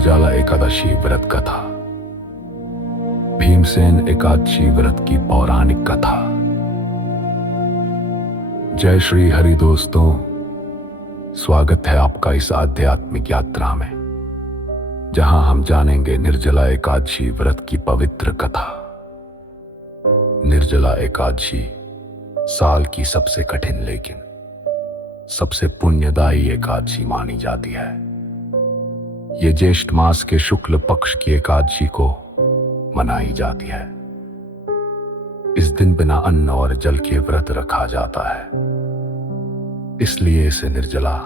निर्जला एकादशी व्रत कथा। भीमसेन एकादशी व्रत की पौराणिक कथा। जय श्री हरि दोस्तों, स्वागत है आपका इस आध्यात्मिक यात्रा में, जहां हम जानेंगे निर्जला एकादशी व्रत की पवित्र कथा। निर्जला एकादशी साल की सबसे कठिन लेकिन सबसे पुण्यदायी एकादशी मानी जाती है। ये ज्येष्ठ मास के शुक्ल पक्ष की एकादशी को मनाई जाती है। इस दिन बिना अन्न और जल के व्रत रखा जाता है, इसलिए इसे निर्जला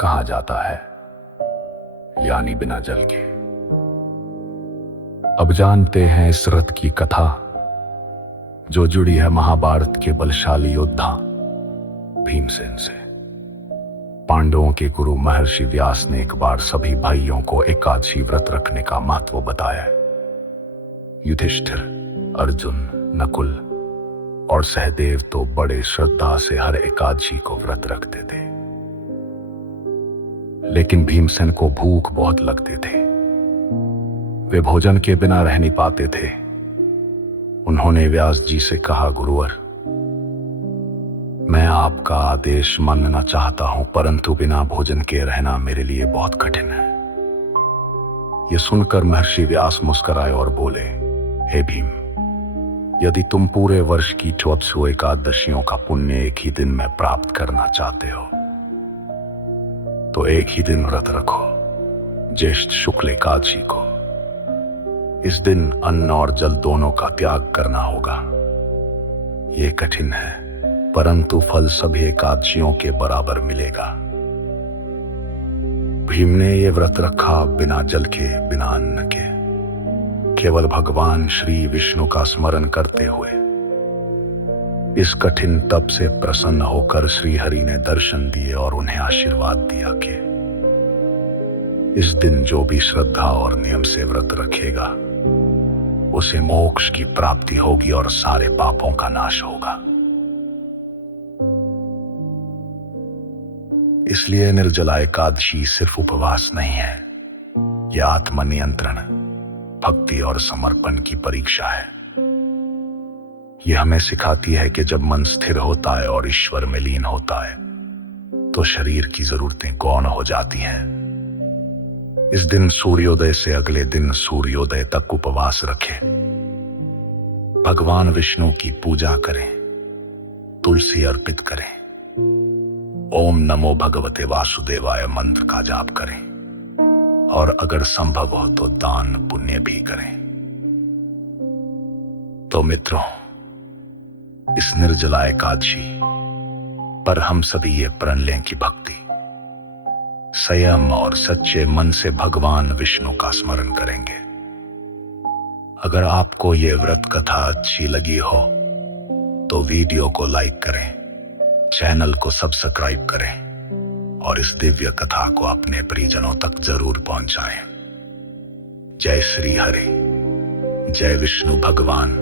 कहा जाता है, यानी बिना जल के। अब जानते हैं इस व्रत की कथा, जो जुड़ी है महाभारत के बलशाली योद्धा भीमसेन से। पांडवों के गुरु महर्षि व्यास ने एक बार सभी भाइयों को एकादशी व्रत रखने का महत्व बताया। युधिष्ठिर, अर्जुन, नकुल और सहदेव तो बड़े श्रद्धा से हर एकादशी को व्रत रखते थे, लेकिन भीमसेन को भूख बहुत लगते थे। वे भोजन के बिना रह नहीं पाते थे। उन्होंने व्यास जी से कहा, गुरुवर, मैं आपका आदेश मानना चाहता हूं, परंतु बिना भोजन के रहना मेरे लिए बहुत कठिन है। यह सुनकर महर्षि व्यास मुस्कुराए और बोले, हे भीम, यदि तुम पूरे वर्ष की 24 एकादशियों का पुण्य एक ही दिन में प्राप्त करना चाहते हो, तो एक ही दिन व्रत रखो, ज्येष्ठ शुक्ल एकादशी को। इस दिन अन्न और जल दोनों का त्याग करना होगा। ये कठिन है, परंतु फल सभी एकादशियों के बराबर मिलेगा। भीम ने यह व्रत रखा बिना जल के, बिना अन्न के, केवल भगवान श्री विष्णु का स्मरण करते हुए। इस कठिन तप से प्रसन्न होकर श्री हरि ने दर्शन दिए और उन्हें आशीर्वाद दिया कि इस दिन जो भी श्रद्धा और नियम से व्रत रखेगा, उसे मोक्ष की प्राप्ति होगी और सारे पापों का नाश होगा। इसलिए निर्जला एकादशी सिर्फ उपवास नहीं है, यह आत्मनियंत्रण, भक्ति और समर्पण की परीक्षा है। यह हमें सिखाती है कि जब मन स्थिर होता है और ईश्वर में लीन होता है, तो शरीर की जरूरतें गौण हो जाती हैं। इस दिन सूर्योदय से अगले दिन सूर्योदय तक उपवास रखें, भगवान विष्णु की पूजा करें, तुलसी अर्पित करें, ओम नमो भगवते वासुदेवाय मंत्र का जाप करें, और अगर संभव हो तो दान पुण्य भी करें। तो मित्रों, इस निर्जला एकादशी पर हम सभी ये प्रण लें कि भक्ति, संयम और सच्चे मन से भगवान विष्णु का स्मरण करेंगे। अगर आपको ये व्रत कथा अच्छी लगी हो तो वीडियो को लाइक करें, चैनल को सब्सक्राइब करें और इस दिव्य कथा को अपने परिजनों तक जरूर पहुंचाएं। जय श्री हरि, जय विष्णु भगवान।